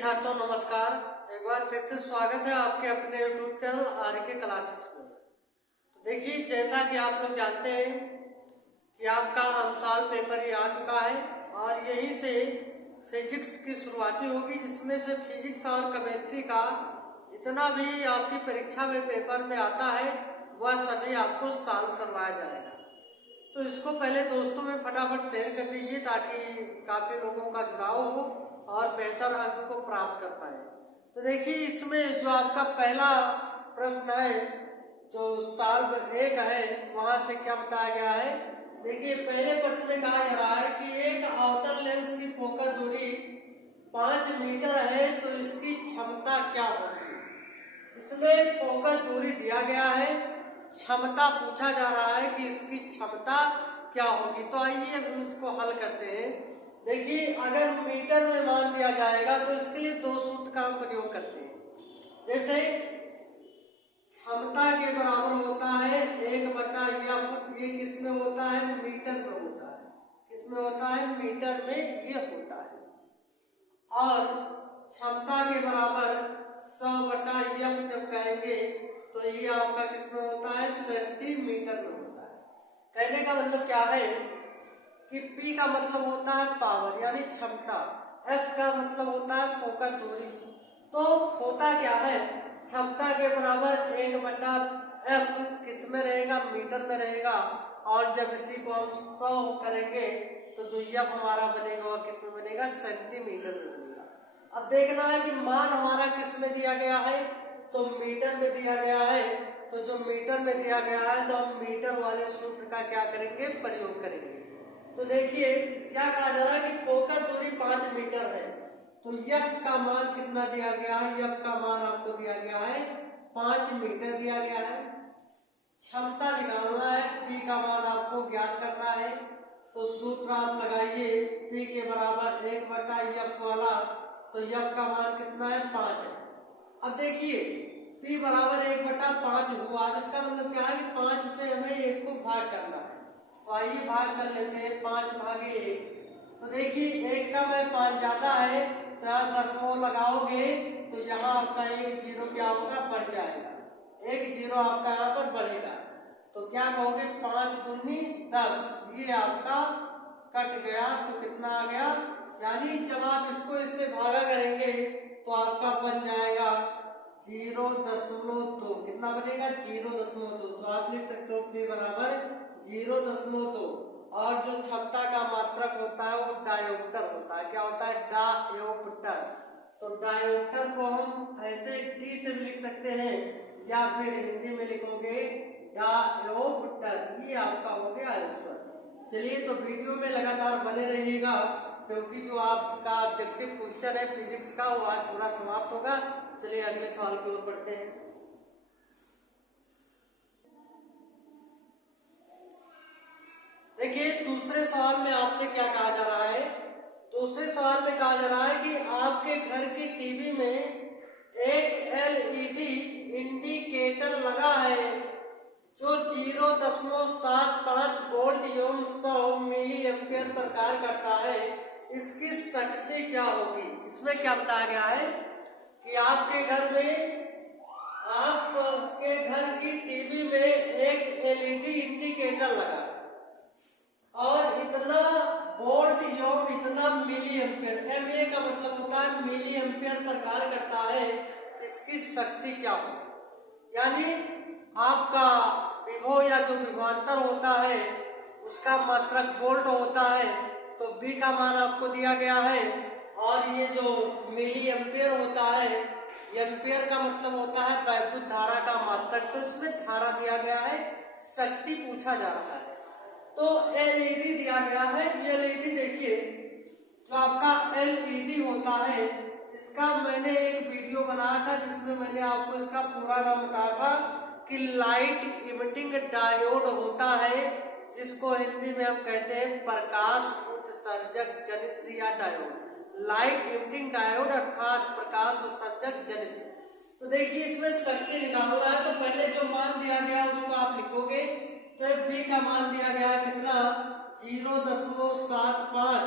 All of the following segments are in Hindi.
छात्रों नमस्कार। एक बार फिर से स्वागत है आपके अपने YouTube चैनल आरके क्लासेस में। तो देखिए, जैसा कि आप लोग जानते हैं कि आपका हमसाल पेपर ये आ चुका है और यहीं से फिजिक्स की शुरुआती होगी, जिसमें से फिजिक्स और केमिस्ट्री का जितना भी आपकी परीक्षा में पेपर में आता है वह सभी आपको सॉल्व करवाया जाएगा। तो इसको पहले दोस्तों में फटाफट शेयर कर दीजिए ताकि काफ़ी लोगों का जुड़ाव हो और बेहतर अंक को प्राप्त कर पाए। तो देखिए, इसमें जो आपका पहला प्रश्न है जो सॉल्व 1 है, वहां से क्या बताया गया है। देखिए, पहले प्रश्न में कहा जा रहा है कि एक अवतल लेंस की फोकस दूरी 5 मीटर है तो इसकी क्षमता क्या होगी। इसमें फोकस दूरी दिया गया है, क्षमता पूछा जा रहा है कि इसकी क्षमता क्या होगी। तो आइए हम इसको हल करते हैं। देखिए, अगर मीटर में मान दिया जाएगा तो इसके लिए दो सूत्र का प्रयोग करते हैं। जैसे क्षमता के बराबर होता है 1/f। ये किस में होता है? मीटर में होता है। किस में होता है? मीटर में ये होता है। और क्षमता के बराबर 100/f जब कहेंगे तो ये आपका किस में होता है? सेंटीमीटर में होता है। कहने का मतलब क्या है कि P का मतलब होता है पावर यानी क्षमता, F का मतलब होता है फोकस दूरी। तो होता क्या है, क्षमता के बराबर 1/f किस में रहेगा? मीटर में रहेगा। और जब इसी को हम 100 करेंगे तो जो F हमारा बनेगा वह किस में बनेगा? सेंटीमीटर में बनेगा। अब देखना है कि मान हमारा किस में दिया गया है, तो मीटर में दिया गया है। तो जो मीटर में दिया गया है तो हम मीटर वाले सूत्र का क्या करेंगे? प्रयोग करेंगे। तो देखिए, क्या कहा जा रहा है कि फोकस दूरी 5 मीटर है तो F का मान कितना दिया गया है? F का मान आपको दिया गया है 5 मीटर दिया गया है। क्षमता निकालना है, P का मान आपको ज्ञात करना है। तो सूत्र आप लगाइए, P के बराबर 1/f वाला, तो F का मान कितना है? 5 है। अब देखिए, P बराबर 1/5 हुआ, इसका मतलब क्या है कि 5 से हमें 1 को भाग करना है। तो आइए भाग कर लेते हैं, 5/1। तो देखिए, 1 का में 5 ज्यादा है तो यहाँ दशमलव लगाओगे तो यहाँ आपका 1 0 क्या होगा? बढ़ जाएगा। 1 0 आपका यहाँ पर बढ़ेगा। तो क्या कहोगे? 5 दूनी 10, ये आपका कट गया तो कितना आ गया? यानी जब आप इसको इससे भागा करेंगे तो आपका बन जाएगा 0.2। कितना बनेगा? 0.2। तो आप लिख सकते हो P बराबर 0.2। और जो क्षमता का मात्रक होता है वो डायोप्टर होता है। क्या होता है? डायोप्टर। तो डायोप्टर को हम ऐसे T से भी लिख सकते हैं या फिर हिंदी में लिखोगे डायोप्टर। ये आपका हो गया आंसर। चलिए, तो वीडियो में लगातार बने रहिएगा क्योंकि जो आपका ऑब्जेक्टिव क्वेश्चन है फिजिक्स का वो आज पूरा समाप्त होगा। चलिए अगले सवाल की ओर बढ़ते हैं। देखिए, दूसरे सवाल में आपसे क्या कहा जा रहा है। दूसरे सवाल में कहा जा रहा है कि आपके घर की टीवी में एक LED इंडिकेटर लगा है जो 0.75 वोल्ट एवं 100 मिली एम्पियर पर कार्य करता है। इसकी शक्ति क्या होगी। इसमें क्या बताया गया है कि आपके घर की टीवी में एक LED इंडिकेटर लगा है और इतना वोल्ट एवं इतना मिली एम्पियर, MA का मतलब होता है मिली एम्पियर पर कार्य करता है। इसकी शक्ति क्या होगी। यानी आपका विभव या जो विभवांतर होता है उसका मात्रक वोल्ट होता है। तो B का मान आपको दिया गया है और ये जो मिली एम्पियर होता है, एम्पियर का मतलब होता है वैद्युत धारा का मात्रक। तो इसमें धारा दिया गया है, शक्ति पूछा जा रहा है। तो LED दिया गया है। LED देखिए, जो आपका LED होता है इसका मैंने एक वीडियो बनाया था जिसमें मैंने आपको इसका पूरा नाम बताया था कि लाइट इमिटिंग डायोड होता है, जिसको हिंदी में हम कहते हैं प्रकाश उत्सर्जक जनित्र या डायोड। लाइट इमिटिंग डायोड अर्थात प्रकाश उत्सर्जक जनित्र। तो देखिए, इसमें शक्ति निकालना है तो पहले जो मान दिया गया उसको आप लिखोगे। तो B का मान दिया गया कितना? 0.75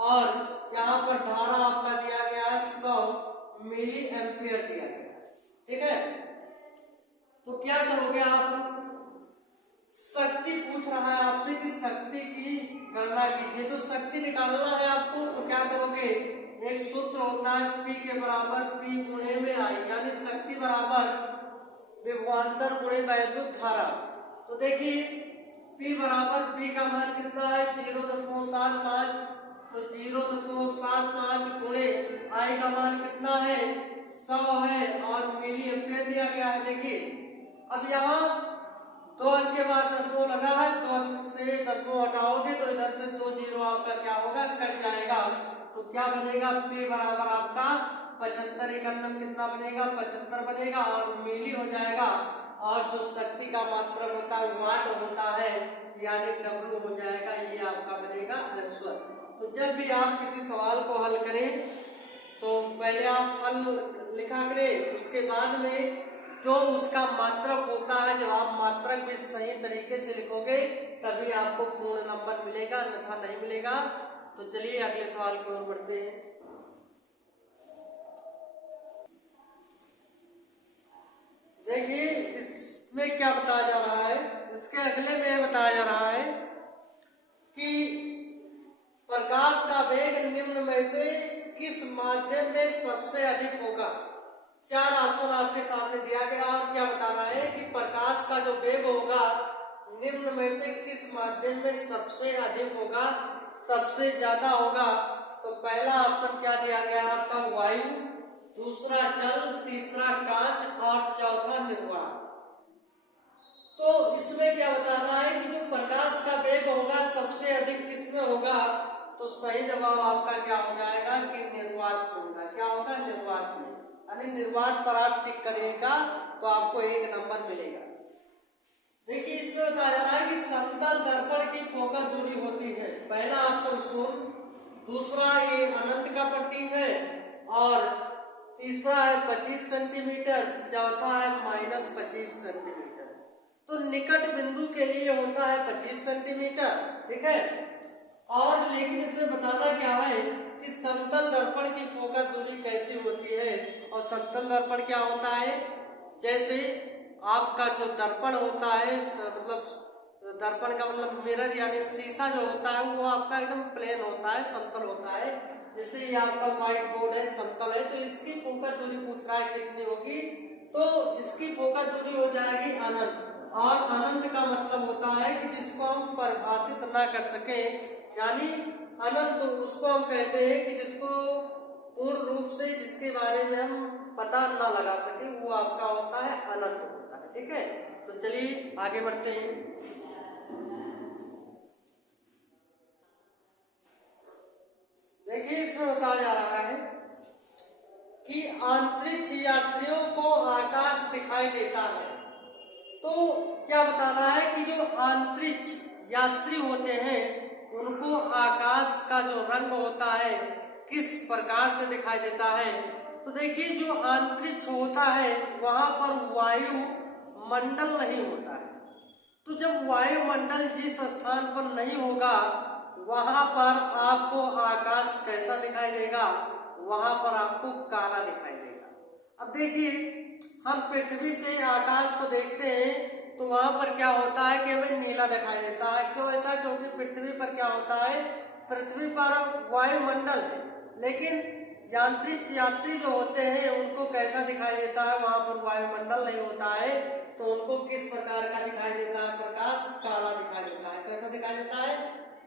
और यहाँ पर धारा आपका दिया गया है 100 ठीक है। तो क्या करोगे आप, शक्ति पूछ रहा है आपसे कि शक्ति की गणना कीजिए, तो शक्ति निकालना है आपको, तो क्या करोगे, एक सूत्र होता है P के बराबर P गुणे में I, यानी शक्ति बराबर विभवांतर गुणे वैद्युत धारा। तो देखिए P बराबर P का मान कितना है 0.75, तो 0.75 गुणे I का मान कितना है 100 है और मिली एम्पियर दिया गया है। देखिए अब यहाँ 2 अंक के बाद दशमलव लगा है, 2 अंक से दशमलव हटाओगे तो इधर से 2 जीरो आपका क्या होगा, कट जाएगा। तो क्या बनेगा, P बराबर आपका 75, इकन्नम कितना बनेगा 75 बनेगा और मिली हो जाएगा। और जो शक्ति का मात्रक होता है वाट होता है, यानी W हो जाएगा। ये आपका बनेगा आंसर। तो जब भी आप किसी सवाल को हल करें तो पहले आप हल लिखा करें, उसके बाद में जो उसका मात्रक होता है, जो आप मात्रक भी सही तरीके से लिखोगे तभी आपको पूर्ण नंबर मिलेगा, अन्यथा नहीं मिलेगा। तो चलिए अगले सवाल की ओर बढ़ते हैं। देखिए इसमें क्या बताया जा रहा है, इसके अगले में बताया जा रहा है कि प्रकाश का वेग निम्न में से किस माध्यम में सबसे अधिक होगा। 4 ऑप्शन आपके सामने दिया गया और क्या बता रहा है कि प्रकाश का जो वेग होगा निम्न में से किस माध्यम में सबसे अधिक होगा, सबसे ज्यादा होगा। तो पहला ऑप्शन क्या दिया गया है आपका वायु, दूसरा जल, तीसरा कांच और चौथा निर्वात। तो इसमें क्या बताना है कि जो प्रकाश का वेग होगा सबसे अधिक किसमें होगा, तो सही जवाब आपका क्या हो जाएगा कि निर्वात में होगा। क्या होगा, निर्वात में, यानी निर्वात पर आप टिक करिएगा तो आपको 1 नंबर मिलेगा। देखिए इसमें बताया जा रहा है कि समतल दर्पण की फोकस दूरी होती है, पहला ऑप्शन 0, दूसरा ये अनंत का प्रतीक है और तीसरा है 25 सेंटीमीटर, चौथा है -25 सेंटीमीटर। तो निकट बिंदु के लिए होता है 25 सेंटीमीटर, ठीक है। और लेकिन इसमें बताना क्या है कि समतल दर्पण की फोकस दूरी कैसी होती है। और समतल दर्पण क्या होता है, जैसे आपका जो दर्पण होता है, मतलब दर्पण का मतलब मिरर यानी शीशा जो होता है वो आपका एकदम प्लेन होता है, समतल होता है। जैसे ये आपका व्हाइट बोर्ड है, समतल है, तो इसकी फोकस दूरी पूछ रहा है कितनी होगी, तो इसकी फोकस दूरी हो जाएगी अनंत। और अनंत का मतलब होता है कि जिसको हम परिभाषित ना कर सके, यानी अनंत उसको हम कहते हैं कि जिसको पूर्ण रूप से जिसके बारे में हम पता ना लगा सके, वो आपका होता है अनंत होता है, ठीक है। तो चलिए आगे बढ़ते हैं। देखिए इसमें बताया जा रहा है कि अंतरिक्ष यात्रियों को आकाश दिखाई देता है। तो क्या बताना है कि जो अंतरिक्ष यात्री होते हैं उनको आकाश का जो रंग होता है किस प्रकार से दिखाई देता है। तो देखिए जो अंतरिक्ष होता है वहां पर वायु मंडल नहीं होता है। तो जब वायुमंडल जिस स्थान पर नहीं होगा वहां पर आपको आकाश कैसा दिखाई देगा, वहां पर आपको काला दिखाई देगा। अब देखिए हम पृथ्वी से आकाश को देखते हैं तो वहां पर क्या होता है कि हमें नीला दिखाई देता है। क्यों ऐसा, क्योंकि पृथ्वी पर क्या होता है, पृथ्वी पर वायुमंडल है, लेकिन यांत्रिक यात्री जो होते हैं उनको कैसा दिखाई देता है, वहां पर वायुमंडल नहीं होता है, तो उनको किस प्रकार का दिखाई देता है, प्रकाश काला दिखाई देता है। कैसा दिखाई देता है,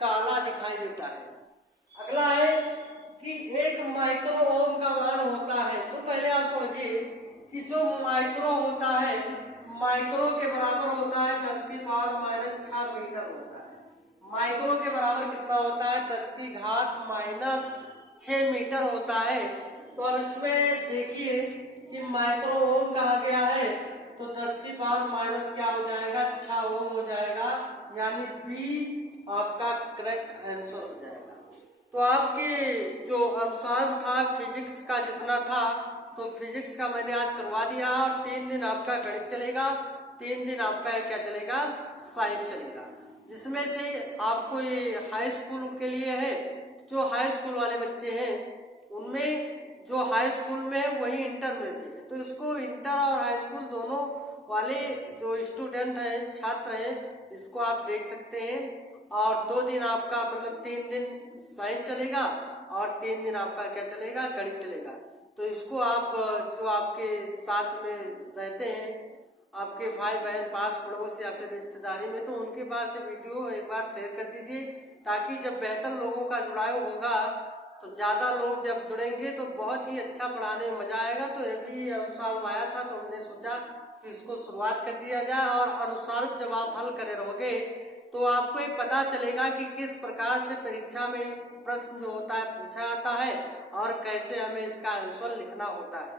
काला दिखाई देता है। अगला है कि 1 माइक्रो ओम का मान होता है। तो पहले आप समझिए कि जो माइक्रो होता है, माइक्रो के बराबर होता है 10⁻⁻6 मीटर होता है। माइक्रो के बराबर कितना होता है, 10⁻⁻6 मीटर होता है। तो अब इसमें देखिए कि माइक्रो ओम कहा गया है, तो 10⁻⁻ क्या हो जाएगा, 6 ओम हो जाएगा, यानी बी आपका करेक्ट आंसर हो जाएगा। तो आपके जो अवसान था फिजिक्स का जितना था, तो फिजिक्स का मैंने आज करवा दिया और 3 दिन आपका गणित चलेगा, 3 दिन आपका क्या चलेगा, साइंस चलेगा। जिसमें से आपको ये हाई स्कूल के लिए है, जो हाई स्कूल वाले बच्चे हैं उनमें जो हाई स्कूल में है वही इंटर में है, तो इसको इंटर और हाई स्कूल दोनों वाले जो स्टूडेंट हैं, छात्र हैं, इसको आप देख सकते हैं। और 2 दिन आपका मतलब 3 दिन साइंस चलेगा और 3 दिन आपका क्या चलेगा, गणित चलेगा। तो इसको आप जो आपके साथ में रहते हैं, आपके भाई बहन, पास पड़ोस या फिर रिश्तेदारी में, तो उनके पास ये वीडियो एक बार शेयर कर दीजिए, ताकि जब बेहतर लोगों का जुड़ाव होगा तो ज़्यादा लोग जब जुड़ेंगे तो बहुत ही अच्छा पढ़ाने में मज़ा आएगा। तो ये भी अनुसार आया था, तो हमने सोचा कि इसको शुरुआत कर दिया जाए। और अनुसार जब आप हल करे रहोगे तो आपको ये पता चलेगा कि किस प्रकार से परीक्षा में प्रश्न जो होता है पूछा जाता है और कैसे हमें इसका आंसर लिखना होता है।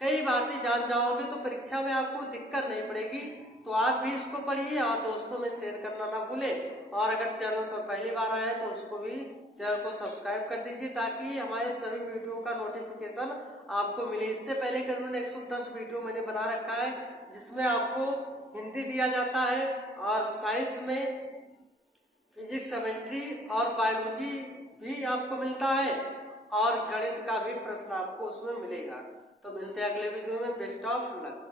कई बातें जान जाओगे तो परीक्षा में आपको दिक्कत नहीं पड़ेगी। तो आप भी इसको पढ़िए और दोस्तों में शेयर करना ना भूलें। और अगर चैनल पर पहली बार आए तो उसको भी चैनल को सब्सक्राइब कर दीजिए, ताकि हमारे सभी वीडियो का नोटिफिकेशन आपको मिले। इससे पहले करीबन 110 वीडियो मैंने बना रखा है, जिसमें आपको हिंदी दिया जाता है और साइंस में फिजिक्स, केमिस्ट्री और बायोलॉजी भी आपको मिलता है और गणित का भी प्रश्न आपको उसमें मिलेगा। तो मिलते हैं अगले वीडियो में। Best of luck.